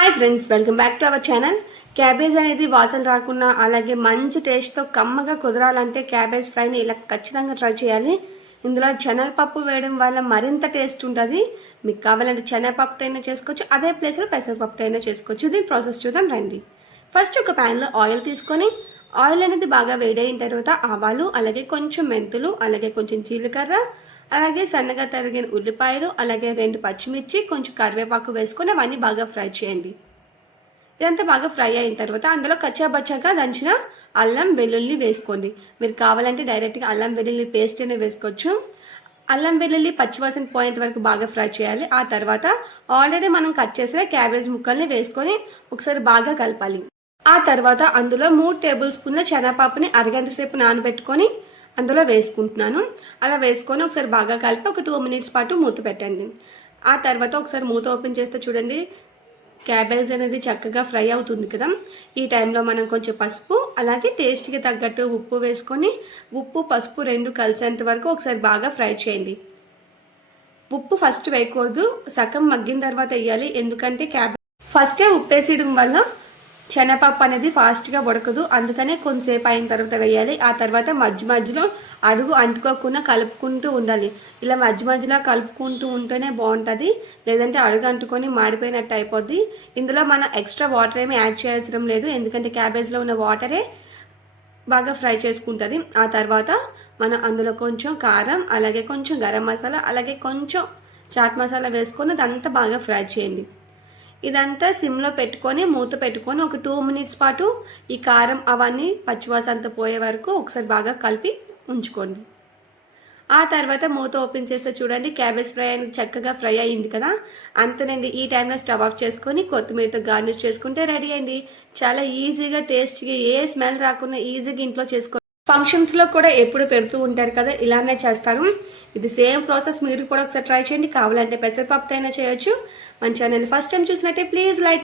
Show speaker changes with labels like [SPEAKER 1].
[SPEAKER 1] Hi friends welcome back to our channel cabbage అనేది వాసన రాకుండా అలాగే మంచి టేస్ట్తో కమ్మగా కుదరాలంటే క్యాబేజ్ ఫ్రైని ఇలా ఖచ్చితంగా ట్రై చేయాలి. ఇందులో శనగపప్పు వేయడం వల్ల మరింత టేస్ట్ ఉంటుంది. మీకు కావాలంటే శనగపప్పుతో అయినా చేసుకోవచ్చు అదే ప్లేస్లో పెసరపప్పుతో అయినా చేసుకోవచ్చు. దీని ప్రాసెస్ చూద్దాం రండి. ఫస్ట్ ఒక ప్యాన్లో ఆయిల్ తీసుకొని ఆయిల్ అనేది బాగా వేడైన తర్వాత ఆవాలు అలాగే కొంచెం మెంతులు అలాగే కొంచెం జీలకర్ర అలాగే సన్నగా తరిగిన ఉల్లిపాయలు అలాగే రెండు పచ్చిమిర్చి కొంచెం కరివేపాకు వేసుకొని అవన్నీ బాగా ఫ్రై చేయండి. ఇదంతా బాగా ఫ్రై అయిన తర్వాత అందులో కచ్చాబచ్చాగా దంచిన అల్లం వెల్లుల్లి వేసుకోండి. మీరు కావాలంటే డైరెక్ట్గా అల్లం వెల్లుల్లి పేస్ట్ అనేది వేసుకోవచ్చు. అల్లం వెల్లుల్లి పచ్చివాసన పోయేంత వరకు బాగా ఫ్రై చేయాలి. ఆ తర్వాత ఆల్రెడీ మనం కట్ చేసిన క్యాబేజ్ ముక్కల్ని వేసుకొని ఒకసారి బాగా కలపాలి. ఆ తర్వాత అందులో మూడు టేబుల్ స్పూన్ల శనగపప్పుని అరగంట సేపు నానబెట్టుకొని అందులో వేసుకుంటున్నాను. అలా వేసుకొని ఒకసారి బాగా కలిపి ఒక టూ మినిట్స్ పాటు మూత పెట్టండి. ఆ తర్వాత ఒకసారి మూత ఓపెన్ చేస్తే చూడండి క్యాబేజ్ అనేది చక్కగా ఫ్రై అవుతుంది కదా. ఈ టైంలో మనం కొంచెం పసుపు అలాగే టేస్ట్కి తగ్గట్టు ఉప్పు వేసుకొని ఉప్పు పసుపు రెండు కలిసేంత వరకు ఒకసారి బాగా ఫ్రై చేయండి. ఉప్పు ఫస్ట్ వేయకూడదు సగం మగ్గిన తర్వాత వేయాలి ఎందుకంటే క్యాబ్ ఫస్టే ఉప్పు వేసేయడం వల్ల శనగపప్పు అనేది ఫాస్ట్గా ఉడకదు. అందుకనే కొంతసేపు అయిన తర్వాత వేయాలి. ఆ తర్వాత మధ్య మధ్యలో అడుగు అంటుకోకుండా కలుపుకుంటూ ఉండాలి. ఇలా మధ్య మధ్యలో కలుపుకుంటూ ఉంటేనే బాగుంటుంది. లేదంటే అడుగు అంటుకొని మాడిపోయినట్టు అయిపోద్ది. ఇందులో మనం ఎక్స్ట్రా వాటర్ ఏమీ యాడ్ చేయాల్సిన లేదు. ఎందుకంటే క్యాబేజ్లో ఉన్న వాటరే బాగా ఫ్రై చేసుకుంటుంది. ఆ తర్వాత మనం అందులో కొంచెం కారం అలాగే కొంచెం గరం మసాలా అలాగే కొంచెం చాట్ మసాలా వేసుకొని అదంతా బాగా ఫ్రై చేయండి. ఇదంతా సిమ్లో పెట్టుకొని మూత పెట్టుకొని ఒక టూ మినిట్స్ పాటు ఈ కారం అవన్నీ పచ్చివాస అంతా పోయే వరకు ఒకసారి బాగా కలిపి ఉంచుకోండి. ఆ తర్వాత మూత ఓపెన్ చేస్తే చూడండి క్యాబేజ్ ఫ్రై అనేది చక్కగా ఫ్రై అయింది కదా? అంతేనండి ఈ టైంలో స్టవ్ ఆఫ్ చేసుకొని కొత్తిమీరతో గార్నిష్ చేసుకుంటే రెడీ అయింది. చాలా ఈజీగా టేస్ట్గా ఏ స్మెల్ రాకుండా ఈజీగా ఇంట్లో చేసుకో ఫంక్షన్స్లో కూడా ఎప్పుడు పెడుతూ ఉంటారు కదా ఇలానే చేస్తారు. ఇది సేమ్ ప్రాసెస్ మీరు కూడా ఒకసారి ట్రై చేయండి. కావాలంటే పెసరపప్పుతో అయినా చేయొచ్చు. మన ఛానల్ ఫస్ట్ టైం చూసినట్టే ప్లీజ్ లైక్